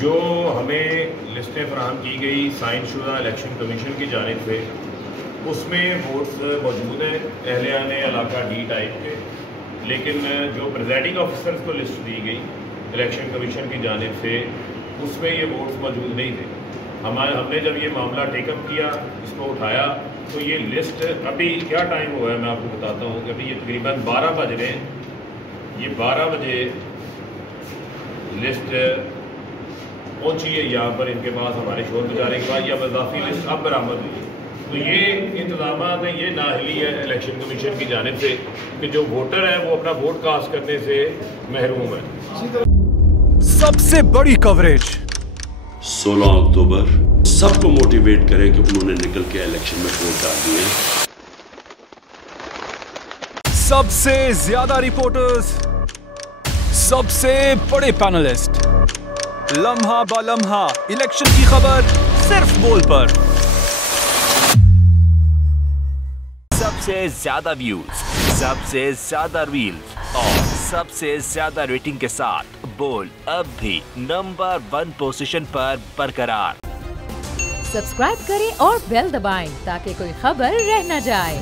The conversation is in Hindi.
जो हमें लिस्टें फराहम की गई साइन शुदा इलेक्शन कमीशन की जानिब से, उसमें वोट्स मौजूद हैं अहलियान इलाका डी टाइप के, लेकिन जो प्रेजाइडिंग ऑफिसर्स को लिस्ट दी गई इलेक्शन कमीशन की जानिब से, उसमें ये वोट्स मौजूद नहीं थे। हमने जब ये मामला टेकअप किया, इसको उठाया, तो ये लिस्ट अभी क्या टाइम हुआ है मैं आपको बताता हूँ कि अभी ये तकरीबन 12 बज रहे हैं। ये 12 बजे लिस्ट पहुंची है यहाँ पर इनके पास हमारे शोर गुजारे के बाद, या इजाफी लिस्ट अब बरामद हुई है। तो ये इंतजाम हैं, ये नाअहली है इलेक्शन कमीशन की जानिब से कि जो वोटर है वो अपना वोट कास्ट करने से महरूम है। सबसे बड़ी कवरेज 16 अक्टूबर सबको मोटिवेट करें कि उन्होंने निकल के इलेक्शन में वोट डाल दिए। सबसे ज्यादा रिपोर्टर्स, सबसे बड़े पैनलिस्ट, लम्हा बा लम्हा इलेक्शन की खबर सिर्फ बोल पर। सबसे ज्यादा व्यूज, सबसे ज्यादा रील्स और सबसे ज्यादा रेटिंग के साथ बोल अब भी नंबर 1 पोजीशन पर बरकरार। सब्सक्राइब करें और बेल दबाएं ताकि कोई खबर रह न जाए।